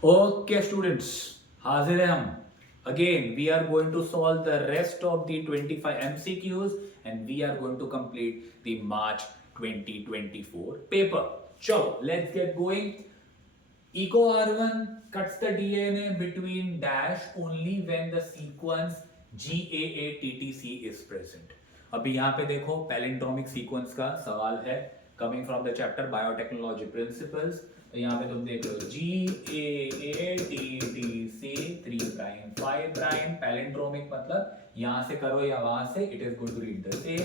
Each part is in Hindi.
Okay, students, हाजिर हैं हम. Again, we are going to solve the rest of the 25 MCQs and we are going to complete the March 2024 paper. चलो, let's get going. Eco R1 cuts the DNA between dash only when the sequence GAATTC is present. अभी यहाँ पे देखो पैलिंड्रोमिक सीक्वेंस का सवाल है coming from the chapter biotechnology principles. तो यहाँ पे तुम देख लो GAATTC 3 प्राइम 5 प्राइम पैलिंड्रोमिक मतलब यहाँ से करो या वहां से it is going to read the same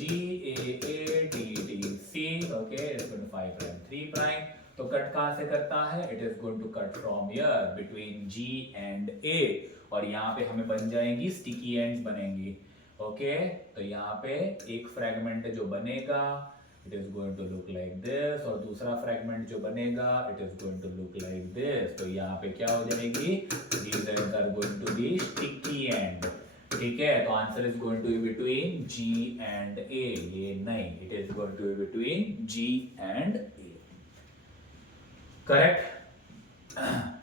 GAATTC okay it is going to 5 prime 3 prime. तो कट कहां से करता है it is going to cut from here between G and A और यहाँ पे हमें बन जाएंगी स्टिकी एंड्स बनेंगी. ओके तो यहाँ पे एक फ्रेगमेंट जो बनेगा it is going to look like this और दूसरा फ्रेगमेंट जो बनेगा it is going to look like this. तो यहाँ पे क्या हो जाएगी these ends are going to be sticky end. ठीक है तो answer is going to be between G and A. ये नहीं it is going to be between G and A. Correct.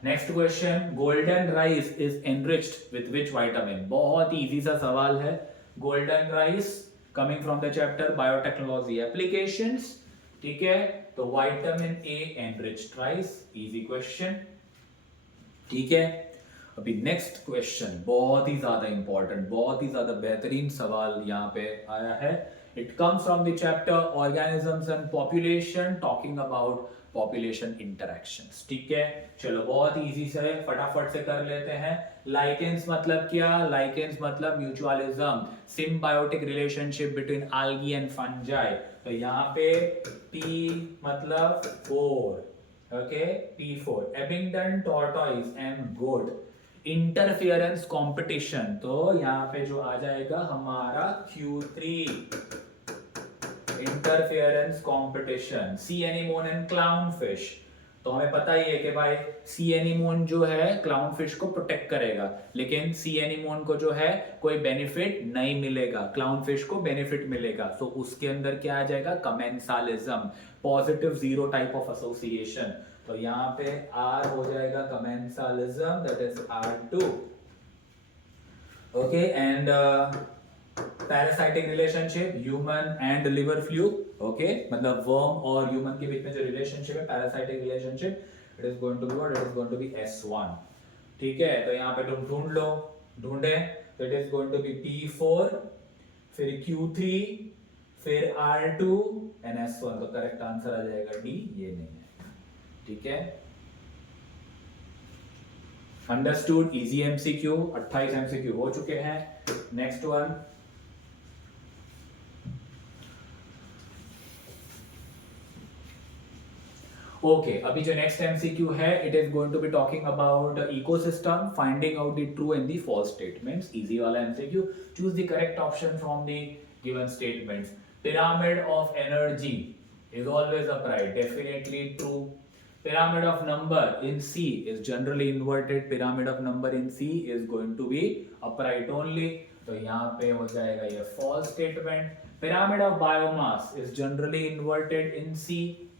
Next question golden rice is enriched with which vitamin. बहुत ही इजी सा सवाल है. Golden rice coming from the chapter biotechnology applications. ठीक है तो vitamin A enriched rice. Easy question. ठीक है अभी नेक्स्ट क्वेश्चन बहुत ही ज्यादा इंपॉर्टेंट बहुत ही ज्यादा बेहतरीन सवाल यहाँ पे आया है. It comes from the chapter organisms and population talking about population interactions. ठीक है चलो बहुत इजी से फटाफट से कर लेते हैं. लाइकेंस मतलब क्या. लाइकेंस मतलब mutualism symbiotic relationship between algae and fungi. तो यहाँ पे P मतलब 4 okay P4 Abingdon tortoise and goat interference competition. तो यहाँ पे जो आ जाएगा हमारा Q3 interference competition. Sea anemone and clown fish. तो हमें पता ही है कि भाई सी एनीमोन जो है क्लाउन फिश को प्रोटेक्ट करेगा लेकिन सी एनीमोन को जो है कोई बेनिफिट नहीं मिलेगा क्लाउन फिश को बेनिफिट मिलेगा. तो उसके अंदर क्या आ जाएगा commensalism positive zero type of association. तो यहाँ पे R हो जाएगा commensalism that is R2. Okay and parasitic relationship human and liver fluke. Okay मतलब वर्म और ह्यूमन के बीच में जो रिलेशनशिप है parasitic relationship it is going to be what it is going to be S1. ठीक है तो यहाँ पे तुम ढूंढ लो ढूंढे तो it is going to be P4 फिर Q3 फिर R2 एंड S1. तो करेक्ट आंसर आ जाएगा D. ये नहीं है. ठीक है अंडरस्टूड. इजी एमसीक्यू 28 एमसीक्यू हो चुके हैं. नेक्स्ट वन ओके अभी जो नेक्स्ट एमसीक्यू है it is going to be talking about ecosystem finding out the true and the false statements. Easy वाला MCQ. Choose the correct option from the given statements. Pyramid of energy is always upright. Definitely true. Pyramid of number in C is generally inverted. Pyramid of number in C is going to be upright only. तो यहाँ पे हो जाएगा ये false statement. Pyramid of biomass is generally inverted in C.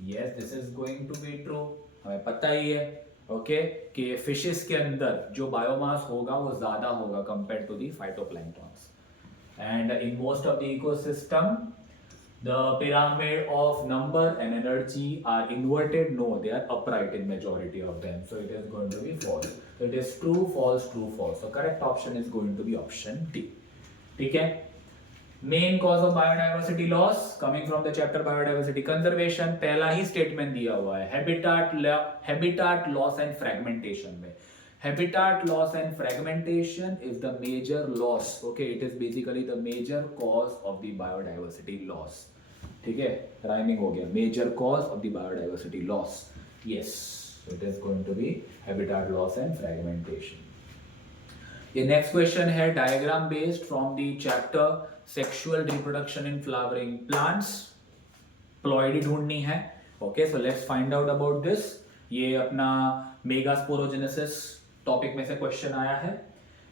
Yes, this is going to be true. हमें पता ही है ओके कि फिशेस के अंदर जो बायोमास होगा वो ज्यादा होगा compared to the phytoplanktons. And in most of the ecosystem the pyramid of number and energy are inverted. No, they are upright in majority of them. So it is going to be false. So it is true, false, true, false. So correct option is going to be option D. ठीक है. Main cause of biodiversity loss coming from the chapter biodiversity conservation. पहला ही statement दिया हुआ है habitat loss and fragmentation में. Habitat loss and fragmentation is the major loss. Okay, it is basically the major cause of the biodiversity loss. ठीक है राइमिंग हो गया. major cause of the biodiversity loss. Yes, so it is going to be habitat loss and fragmentation. ये next question है diagram based from the chapter sexual reproduction in flowering plants. Ploidy ढूंढनी है. Okay, so let's find out about this. ये अपना मेगास्पोरोजेनेसिस टॉपिक में से क्वेश्चन आया है.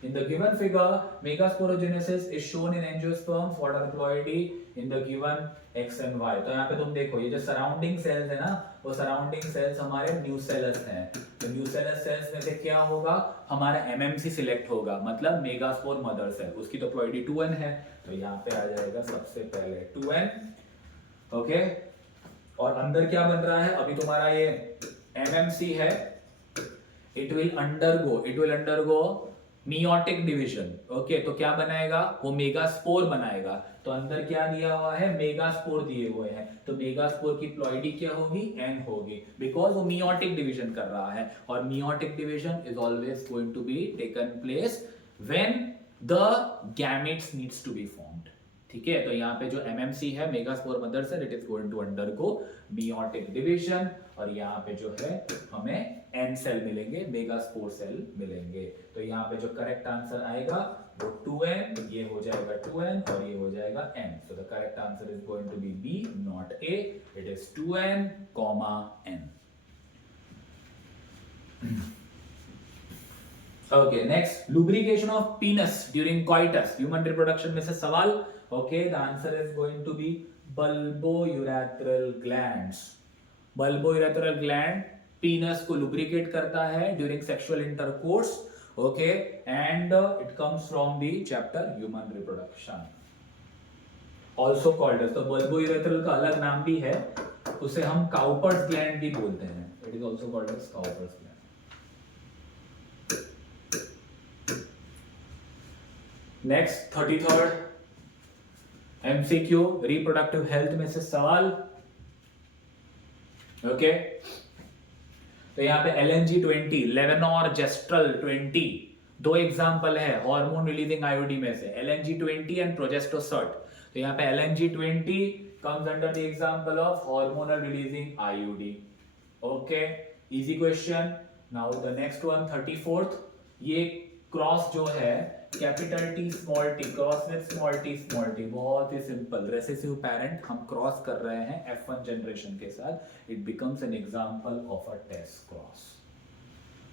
In the given figure, megasporogenesis is shown in angiosperms. What are the ploidy in the given x and y? तो यहाँ पे तुम देखो ये जो सराउंडिंग सेल्स है ना, वो सराउंडिंग सेल्स हमारे न्यूसेलस हैं। तो न्यूसेलस सेल्स में से क्या होगा, हमारा एमएमसी सिलेक्ट होगा, मतलब मेगास्पोर मदर सेल, उसकी तो प्लॉइडी 2n है, तो यहाँ पे आ जाएगा सबसे पहले 2n। ओके, और अंदर क्या बन रहा है, अभी तुम्हारा ये एमएमसी है, it will undergo meiotic division. Okay, तो क्या बनाएगा, वो मेगास्पोर बनाएगा। तो अंदर क्या दिया हुआ है, मेगास्पोर दिए हुए हैं, तो मेगास्पोर की प्लॉइडी क्या होगी, एन होगी, बिकॉज वो मियोटिक डिवीजन कर रहा है, और meiotic division is always going to be taken place when the gametes needs to be formed. ठीक है, तो यहाँ पे जो एमएमसी है, megaspore mother cell, it is going to undergo meiotic division, और यहाँ पे जो है हमें एन सेल मिलेंगे, मेगास्पोर सेल मिलेंगे। तो यहाँ पे जो करेक्ट आंसर आएगा वो 2n, ये हो जाएगा 2n और ये हो जाएगा n। So the correct answer is going to be B, not A, it is 2n, n। Okay, next, lubrication of penis during coitus, human reproduction में से सवाल। Okay, the answer is going to be bulbourethral glands. Bulbourethral gland penis को लुब्रिकेट करता है during sexual intercourse. Okay, and it comes from the chapter human reproduction, also called as. तो बल्बोयूरेथ्रल का अलग नाम भी है, उसे हम काउपर्स ग्लैंड भी बोलते हैं, it is also called as Cowper's gland. Next, 33rd MCQ, reproductive health में से सवाल। ओके, तो यहाँ पे LNG20, लेवेनोर्जेस्ट्रल 20, दो एग्जांपल है हार्मोन रिलीजिंग आईओडी में से, LNG20 एंड प्रोजेस्टोसर्ट। तो यहाँ पे LNG20 comes under the example of hormonal releasing IUD. Okay, easy question. Now the next one, 34th, ये क्रॉस जो है capital T small t, cross with small t small t, बहुत ही सिंपल, रेसेसिव पेरेंट हम क्रॉस कर रहे हैं F1 जनरेशन के साथ, it becomes an example of a test cross.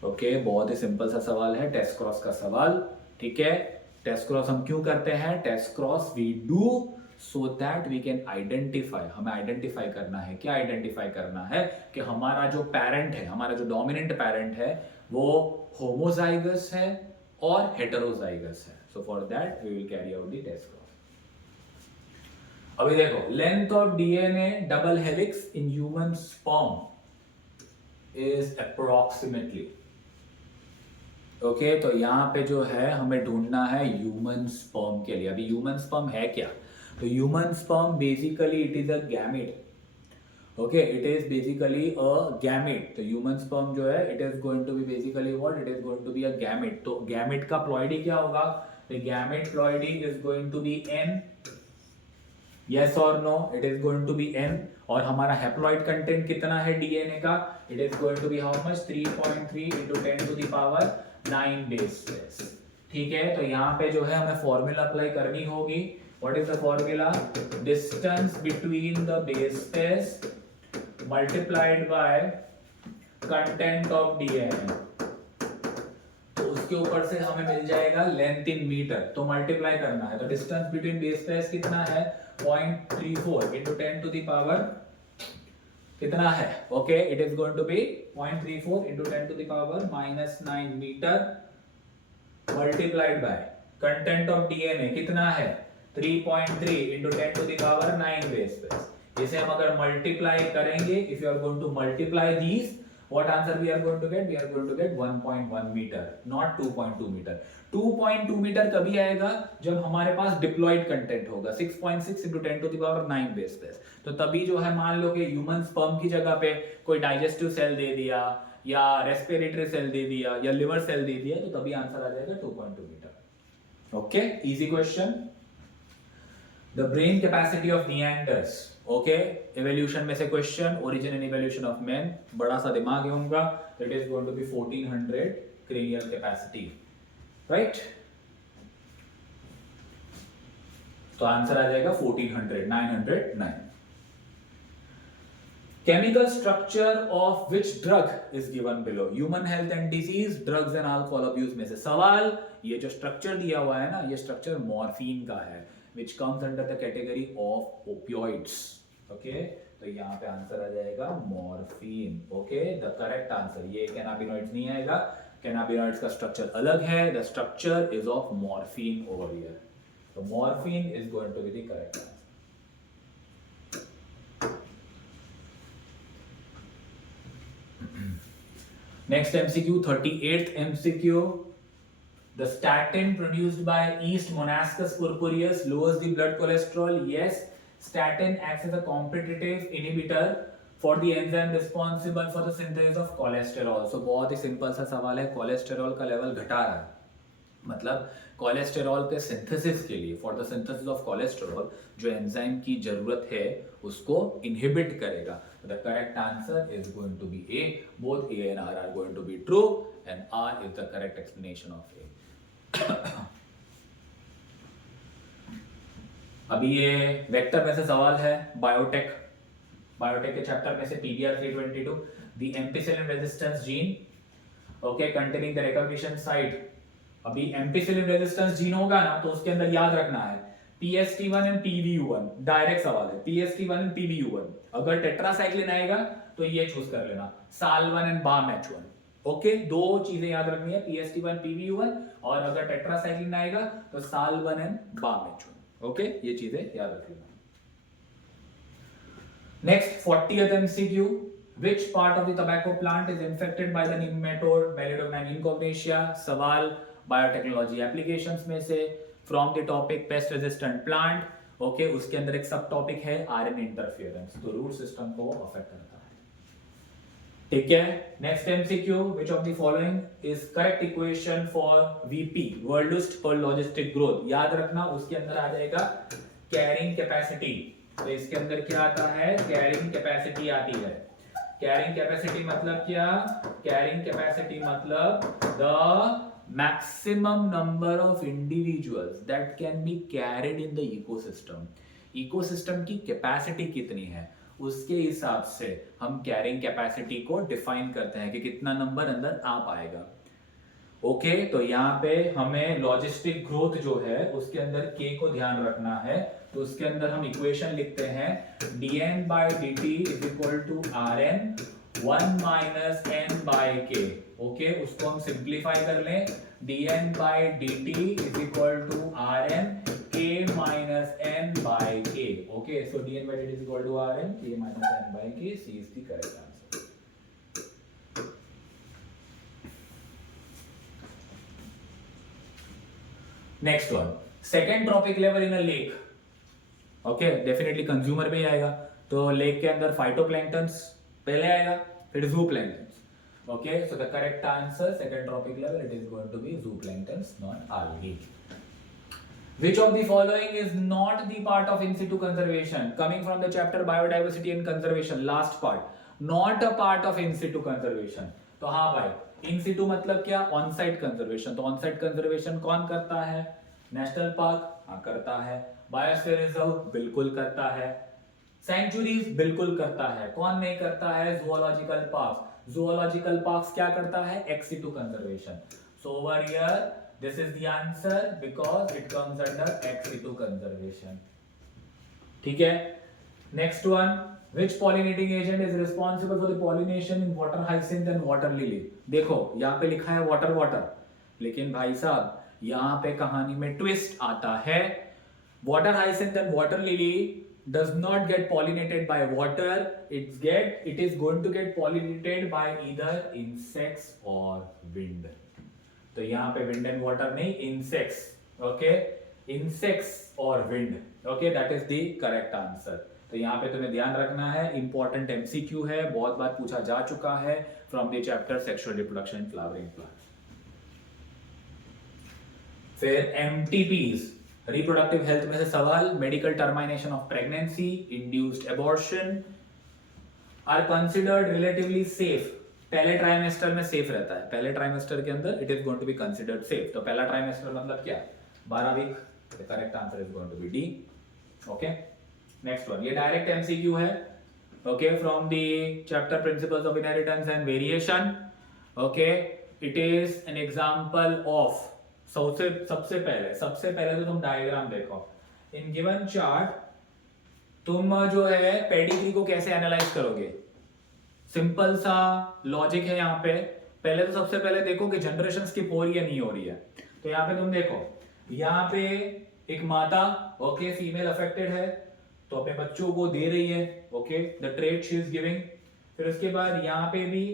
Okay, बहुत ही सिंपल सा सवाल है, टेस्ट क्रॉस का सवाल। ठीक है, टेस्ट क्रॉस हम क्यों करते हैं, test cross we do so that we can identify, हमें आइडेंटिफाई करना है, क्या आइडेंटिफाई करना है, कि हमारा जो पेरेंट है, हमारा जो डोमिनेंट पेरेंट है, वो होमोजाइगस है और हेटेरोजाइगस है। So for that we will carry out the test cross. अभी देखो, length of DNA double helix in human sperm is approximately. Okay, तो यहाँ पे जो है हमें ढूंढना है ह्यूमन स्पर्म के लिए। अभी ह्यूमन स्पर्म है क्या, तो human sperm basically it is a gamete. Okay, it is basically a gamete. तो ह्यूमन स्पर्म जो है, it is going to be basically what, it is going to be a gamete. तो गैमेट का प्लॉइडी क्या होगा, the gamete ploidy is going to be n, yes और no, it is going to be n। और हमारा हैप्लॉइड कंटेंट कितना है डीएनए का, it is going to be how much, 3.3 into 10 to the power 9 base pairs. ठीक है, तो यहाँ पे जो है हमें फॉर्मूला अप्लाई करनी होगी। What is the formula, distance between the base pairs multiplied by content of DNA, तो उसके ऊपर से हमें मिल जाएगा लेंथ इन मीटर, तो मल्टीप्लाई करना है। तो डिस्टेंस बिटवीन बेस पेयर्स कितना है, 0.34 into 10 to the power कितना है, okay, it is going to be 0.34 into 10 to the power -9 metre multiplied by content of DNA कितना है, 3.3 into 10 to the power 9 base pairs. इसे हम अगर मल्टीप्लाई करेंगे, if you are going to multiply these, what answer we are going to get, we are going to get 1.1 meter, not 2.2 meter। 2.2 metre कभी आएगा, जब हमारे पास डिप्लॉयड कंटेंट होगा 6.6 into 10 to the power 9 base pairs. तो तभी जो है, मान लो कि ह्यूमन स्पर्म की जगह पे कोई डाइजेस्टिव सेल दे दिया, या रेस्पिरेटरी सेल दे दिया, या लिवर सेल दे दिया, तो तभी आंसर आ जाएगा 2.2 मीटर। Okay, easy question. The brain capacity of Neanderthals, okay, evolution में से question, origin and evolution of man, बड़ा सा दिमाग है उनका, तो it is going to be 1400 cranial capacity, right. तो आंसर आ जाएगा 1400, 909। Chemical structure of which drug is given below? Human health and disease, drugs and alcohol abuse में से सवाल, ये जो स्ट्रक्चर दिया हुआ है ना, ये स्ट्रक्चर मॉर्फिन का है, which comes under the category of opioids. Okay, तो यहाँ पे आंसर आ जाएगा morphine. Okay, the correct answer. ये कैनाबिनॉइड्स नहीं आएगा, कैनाबिनॉइड्स का स्ट्रक्चर अलग है. The structure is of morphine over here. तो morphine is going to be the correct answer. Next MCQ, 38th MCQ. The statin produced by yeast Monascus purpureus lowers the blood cholesterol. Yes, statin acts as a competitive inhibitor for the enzyme responsible for the synthesis of cholesterol. So बहुत ही सिंपल सा सवाल है, कोलेस्टेरॉल का लेवल घटा रहा है, मतलब कोलेस्टेरॉल के सिंथेसिस के लिए, for the synthesis of cholesterol जो एंजाइम की जरूरत है उसको इनहिबिट करेगा. The correct answer is going to be A. Both A and R are going to be true and R is the correct explanation of A. अभी ये वेक्टर में से सवाल है, बायोटेक के चैप्टर में से PBR 322, the ampicillin resistance gene, okay, containing the recognition site. अभी एम्पिसिलिन रेजिस्टेंस जीन होगा ना, तो उसके अंदर याद रखना है PST1 एंड PBU1. डायरेक्ट सवाल है, PST1 एंड PBU1. अगर टेट्रासाइक्लिन आएगा तो ये चूज कर लेना, साल्वन एंड BAMH1. ओके, दो चीजें याद रखनी है, PST1 PBU1, और अगर टेट्रासाइक्लिन आएगा तो साल्वन एंड BAMH1. ओके, ये चीजें याद रख लेना. Next 40th MCQ. Which part of the tobacco plant is infected by the nematode Belidomina incognitia? सवाल बायोटेक्नोलॉजी एप्लीकेशंस में से, from the topic pest resistant plant. Okay, उसके अंदर एक सब टॉपिक है आरएनए इंटरफेरेंस, तो रूट सिस्टम को अफेक्ट करता है. ठीक है. Next MCQ, which of the following is correct equation for VP, world पर लॉजिस्टिक ग्रोथ? याद रखना, उसके अंदर आ जाएगा कैरिंग कैपेसिटी. तो इसके अंदर क्या आता है? कैरिंग कैपेसिटी आती है. कैरिंग कैपेसिटी मतलब क्या? कैरिंग कैपेसिटी मतलब the maximum number of individuals that can be carried in the ecosystem. Ecosystem की कैपेसिटी कितनी है, उसके हिसाब से हम कैरिंग कैपेसिटी को डिफाइन करते हैं कि कितना नंबर अंदर आ पाएगा. ओके, तो यहाँ पे हमें लॉजिस्टिक ग्रोथ जो है उसके अंदर के को ध्यान रखना है. तो उसके अंदर हम इक्वेशन लिखते हैं dN/dt is equal to Rn 1 minus n by k. Okay, उसको हम सिंप्लीफाई कर लें, dN/dt is equal to Rn k minus n by k. Okay, so dN/dt is equal to Rn k minus n by k. C is the correct answer. Next one, second trophic level in a lake. Okay, definitely consumer पे ही आएगा. तो लेक के अंदर फाइटोप्लैंक्टन्स पहले आएगा, फिर ज़ूप्लैंक्टन्स. Okay, so the correct answer, second trophic level, it is going to be zooplanktons, not algae. Which of the following is not the part of in situ conservation? Coming from the chapter biodiversity and conservation, last part, not a part of in situ conservation. तो हाँ भाई, in situ मतलब क्या? On site conservation. तो on site conservation कौन करता है? नेशनल पार्क हाँ करता है. बायोस्फीयर रिजर्व बिल्कुल करता है. सेंचुरीज बिल्कुल करता है. कौन नहीं करता है? Zoological park. Zoological parks क्या करता है? ex situ conservation. So over here this is the answer because it comes under ex situ conservation. ठीक है. Next one, which pollinating agent is responsible for the pollination in water hyacinth and water lily? देखो यहाँ पे लिखा है water, लेकिन भाई साहब यहाँ पे कहानी में ट्विस्ट आता है. water hyacinth and water lily does not get pollinated by water. It is going to get pollinated by either insects or wind. तो यहाँ पे wind and water नहीं, insects. Okay, insects or wind. Okay, that is the correct answer. तो यहाँ पे तुम्हें ध्यान रखना है, important MCQ है, बहुत बार पूछा जा चुका है from the chapter sexual reproduction in flowering plants. फिर MTPs, रिप्रोडक्टिव हेल्थ में से सवाल, medical termination of pregnancy, induced abortion are considered relatively safe. पहले ट्राइमेस्टर में सेफ रहता है, पहले ट्राइमेस्टर के अंदर it is going to be considered safe. तो पहला ट्राइमेस्टर मतलब क्या? 12 week. The correct answer is going to be D. Okay, next one, ये डायरेक्ट एमसीक्यू है. okay, from the chapter Principles of Inheritance and Variation. Okay, it is an example of, सबसे पहले तो तुम डायग्राम देखो. इन गिवन चार्ट तुम जो है पेडिग्री को कैसे एनालाइज करोगे. सिंपल सा लॉजिक है यहाँ पे. पहले तो सबसे पहले देखो कि जनरेशन स्किप हो रही है नहीं हो रही है. तो यहाँ पे तुम देखो, यहाँ पे एक माता, ओके, फीमेल अफेक्टेड है, तो अपने बच्चों को दे रही है, okay, the trait she is giving. फिर उसके बाद यहाँ पे भी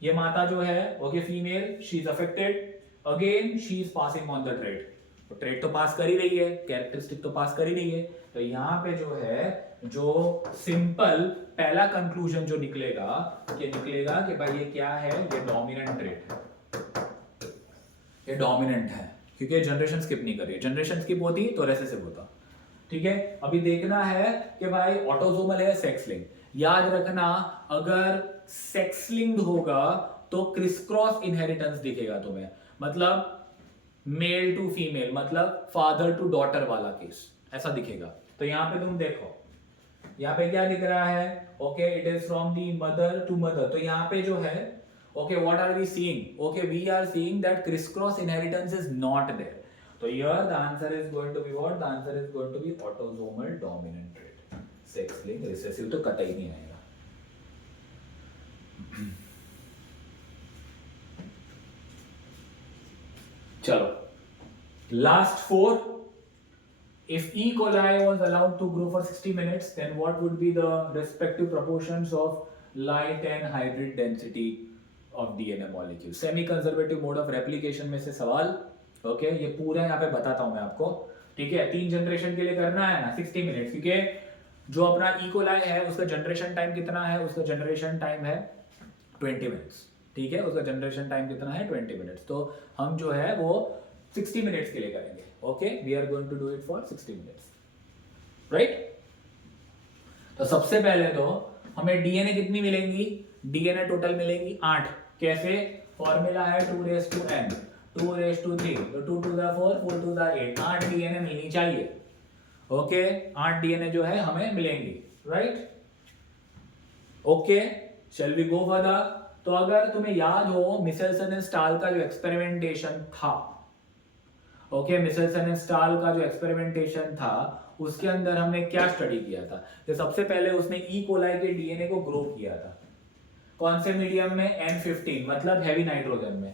ये माता जो है, okay, female, she is affected, again she is passing on the trait. तो ट्रेट तो पास कर ही रही है, कैरेक्टरिस्टिक तो पास कर ही रही है. तो यहाँ पे जो है, जो सिंपल पहला कंक्लूजन जो निकलेगा कि भाई ये क्या है, ये डोमिनेंट ट्रेट है, ये डोमिनेंट है, क्योंकि जनरेशन स्किप नहीं कर रही है. जनरेशन स्किप होती तो रेसेसिव होता. ठीक है, अभी देखना है कि भाई ऑटोसोमल है सेक्स लिंक. याद रखना, अगर सेक्स लिंक्ड होगा तो क्रिस क्रॉस इनहेरिटेंस दिखेगा तुम्हें, मतलब मेल टू फीमेल, मतलब फादर टू डॉटर वाला केस ऐसा दिखेगा. तो यहाँ पे तुम देखो, यहाँ पे क्या दिख रहा है, okay, it is from the mother to mother. तो यहाँ पे जो है, okay, what are we seeing? Okay, we are seeing that crisscross inheritance is not there. So here the answer is going to be what? The answer is going to be autosomal dominant trait. Sex link recessive तो कटा ही नहीं आएगा. चलो, last 4. If E. coli was allowed to grow for 60 minutes, then what would be the respective proportions of light and hybrid density of DNA molecule? Semi conservative mode of replication में से सवाल. ओके, ये पूरा यहाँ पे बताता हूँ मैं आपको. ठीक है, 3 जनरेशन के लिए करना है ना 60 मिनट्स, क्योंकि जो अपना इकोलाई है उसका जनरेशन टाइम कितना है, उसका जनरेशन टाइम है 20 मिनट्स. ठीक है, उसका जनरेशन टाइम कितना है 20 मिनट्स. तो हम जो है वो 60 मिनट्स के लिए करेंगे. Okay, we are going to do it for 60 minutes, right. तो सबसे पहले तो हमें डीएनए कितनी मिलेंगी, डीएनए टोटल मिलेंगी 8. कैसे, फॉर्मूला है 2n, 2/3, तो 2 to the 4, 4 to the 8, 8 DNA मिलनी चाहिए. ओके, 8 डीएनए जो है हमें मिलेंगी, right. Okay, shall we go further. तो अगर तुम्हें याद हो मिचेल्सन एंड स्टाल का जो एक्सपेरिमेंटेशन था, ओके, मिचेल्सन एंड स्टाल का जो एक्सपेरिमेंटेशन था उसके अंदर हमने क्या स्टडी किया था. तो सबसे पहले उसने ई कोलाई के डीएनए को ग्रो किया था. कौन से मीडियम में, N15, मतलब हैवी नाइट्रोजन में,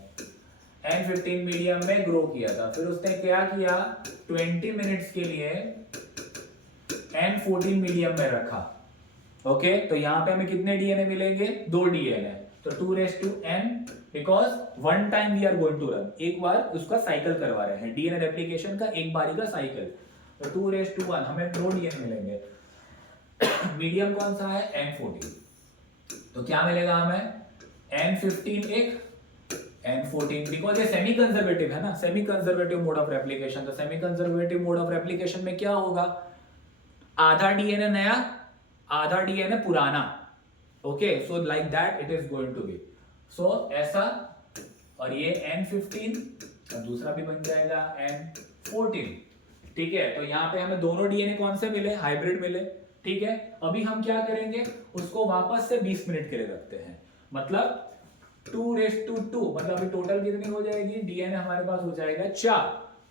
N15 मीडियम में ग्रो किया था. फिर उसने क्या किया, 20 मिनट्स के लिए N14 मीडियम में रखा. ओके, तो यहाँ पे हमें कितने डीएनए मिलेंगे, 2 डीएनए. तो 2n, because one time we are going to run, एक बार उसका साइकिल करवा रहे हैं, डीएनए रेप्लिकेशन का एक बारी का साइकिल. तो 2:1 हमें 2 डीएनए मिलेंगे. मीडियम कौन सा है, N14. तो क्या मिलेगा हमें, N15 एक, N14, बिकॉज ये सेमी कंजर्वेटिव है ना, semi conservative mode of replication. तो semi conservative mode of replication में क्या होगा, आधा डीएनए नया, आधा डीएनए पुराना. Okay, so like that it is going to be. So ऐसा, और ये N15 और दूसरा भी बन जाएगा N14. ठीक है, तो यहाँ पे हमें दोनों डीएनए कौन से मिले, हाइब्रिड मिले. ठीक है, अभी हम क्या करेंगे, उसको वापस से 20 मिनट के लिए रखते हैं, मतलब 2:2, मतलब अभी टोटल कितनी हो जाएगी, डीएनए हमारे पास हो जाएगा 4.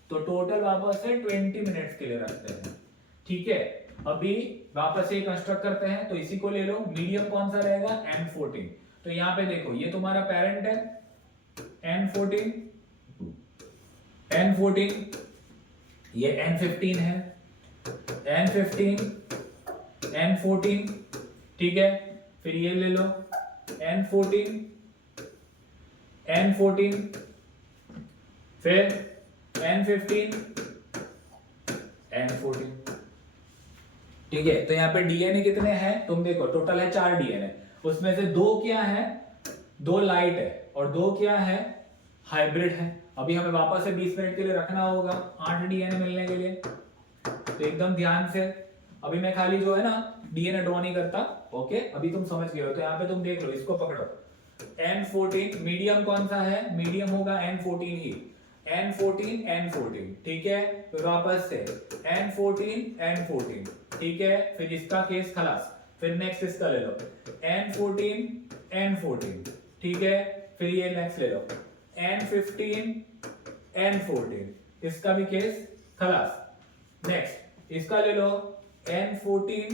तो टोटल वापस से 20 मिनट्स के लिए रखते हैं. ठीक है, अभी वापस से कंस्ट्रक्ट करते हैं. तो इसी को ले लो, मीडियम कौन सा रहेगा, N14. तो यहाँ पे देखो, ये तुम्हारा पेरेंट है N14, ये N15 है, N15, N14. ठीक है, फिर ये ले लो N14, फिर N15, N14. ठीक है, तो यहाँ पे डीएनए कितने हैं, तुम देखो टोटल है 4 डीएनए. उसमें से 2 क्या है, 2 लाइट है और 2 क्या है, हाइब्रिड है. अभी हमें वापस से 20 मिनट के लिए रखना होगा 8 डीएनए मिलने के लिए. तो एकदम ध्यान से, अभी मैं खाली जो है ना डीएनए ड्रॉ नहीं करता. ओके, अभी तुम समझ गए हो. तो यहाँ पे तुम देख लो, इसको पकड़ो, N14, मीडियम कौन सा है, मीडियम होगा N14 ही, N14. ठीक है, फिर वापस से N14. ठीक है, फिर इसका केस खलास. फिर नेक्स्ट इसका ले लो N14 N14, ठीक है। फिर ये नेक्स्ट ले लो N15 N14, इसका भी केस खलास। नेक्स्ट इसका ले लो N14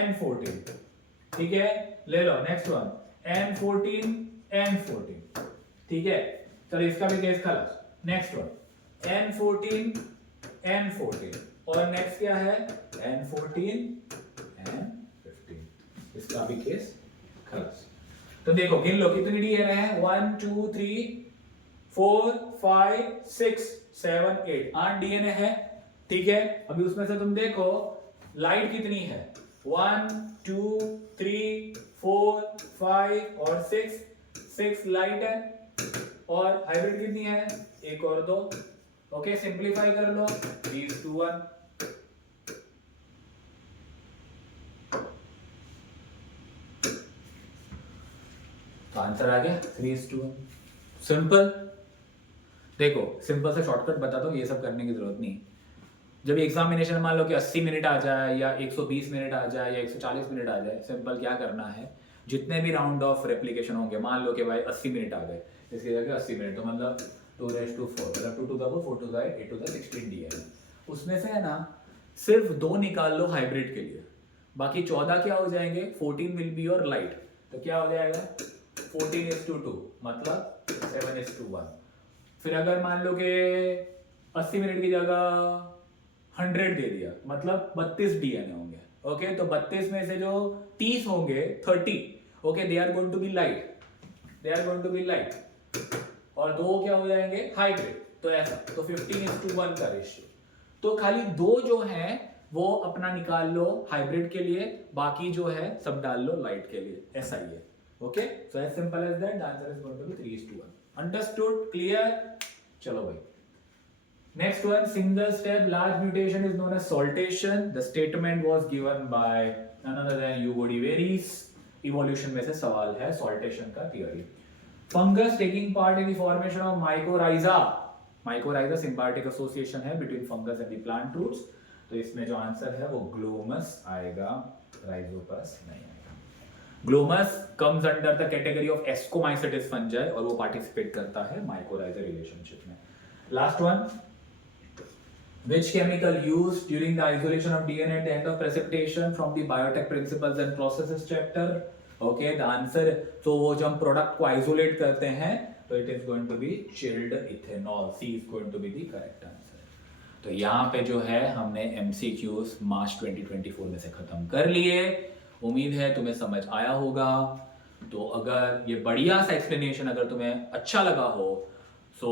N14, ठीक है। ले लो नेक्स्ट वन N14 N14, ठीक है। चलो इसका भी केस खलास। नेक्स्ट वन N14 N14, और नेक्स्ट क्या है N14 N15, इसका भी केस खलास। तो देखो गिन लो कितनी डीएनए है 1 2 3 4 5 6 7 8, 8 डीएनए है, ठीक है। अभी उसमें से तुम देखो लाइट कितनी है 1 2 3 4 5 और 6 लाइट है, और हाइब्रिड कितनी है एक और दो। ओके सिंपलीफाई कर लो 3:1, तो आंसर आ गया 3:1। सिंपल। देखो सिंपल से शॉर्टकट बताता हूँ, ये सब करने की जरूरत नहीं। जब एग्जामिनेशन मान लो कि 80 मिनट आ जाए या 120 मिनट आ जाए या 140 मिनट आ जाए, सिंपल क्या करना है, जितने भी राउंड ऑफ रेप्लिकेशन होंगे, मान लो कि भाई 80 मिनट आ गए, इसकी जगह 80 मिनट, तो मतलब 2/4 मतलब 2 to the 4 to the 8 to the 16 DNA, उसमें से है ना सिर्फ 2 निकाल लो हाइब्रिड के लिए, बाकी 14 क्या हो जाएंगे 14 विल बी योर लाइट, तो क्या हो जाएगा 14:2 मतलब 7:1। फिर अगर मान लो कि 80 मिनट की जगह 100 दे दिया, मतलब 32 डीएनए होंगे। ओके तो 32 में से जो 30 होंगे 30, okay they are going to be light, they are going to be light, और दो क्या हो जाएंगे हाइब्रिड। तो ऐसा तो 15:1 का रेशियो। तो खाली दो जो है वो अपना निकाल लो हाइब्रिड के लिए, बाकी जो है सब डाल लो लाइट के लिए, ऐसा ही है। Okay so as simple as that, the answer is going to be 3:1। Understood, clear? चलो भाई next one, single step large mutation is known as saltation. The statement was given by none other than Hugo de Veris. evolution में से सवाल है saltation का theory. Fungus taking part in the formation of mycorrhiza. Mycorrhiza symbiotic association है between fungus and the plant roots. तो इसमें जो आंसर है वो ग्लोमस आएगा, राइजोपस नहीं आएगा। Glomus comes under the category of Ascomycetes fungi और वो participate करता है mycorrhiza relationship में। Last one, which chemical used during the isolation of DNA at the end of precipitation from the biotech principles and processes chapter? Okay, the answer, तो वो जब हम प्रोडक्ट को आइसोलेट करते हैं तो it is going to be chilled ethanol, C is going to be the correct answer. तो यहाँ पे जो है हमने MCQs मार्च 2024 में से खत्म कर लिए। उम्मीद है तुम्हें समझ आया होगा। तो अगर ये बढ़िया सा एक्सप्लेनेशन अगर तुम्हें अच्छा लगा हो, so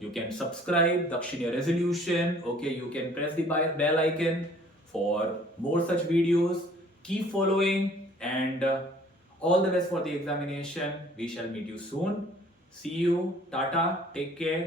you can subscribe Dakshinia Resolution. Okay, you can press the bell icon for more such videos. Keep following and all the best for the examination. We shall meet you soon. See you. Tata. Take care.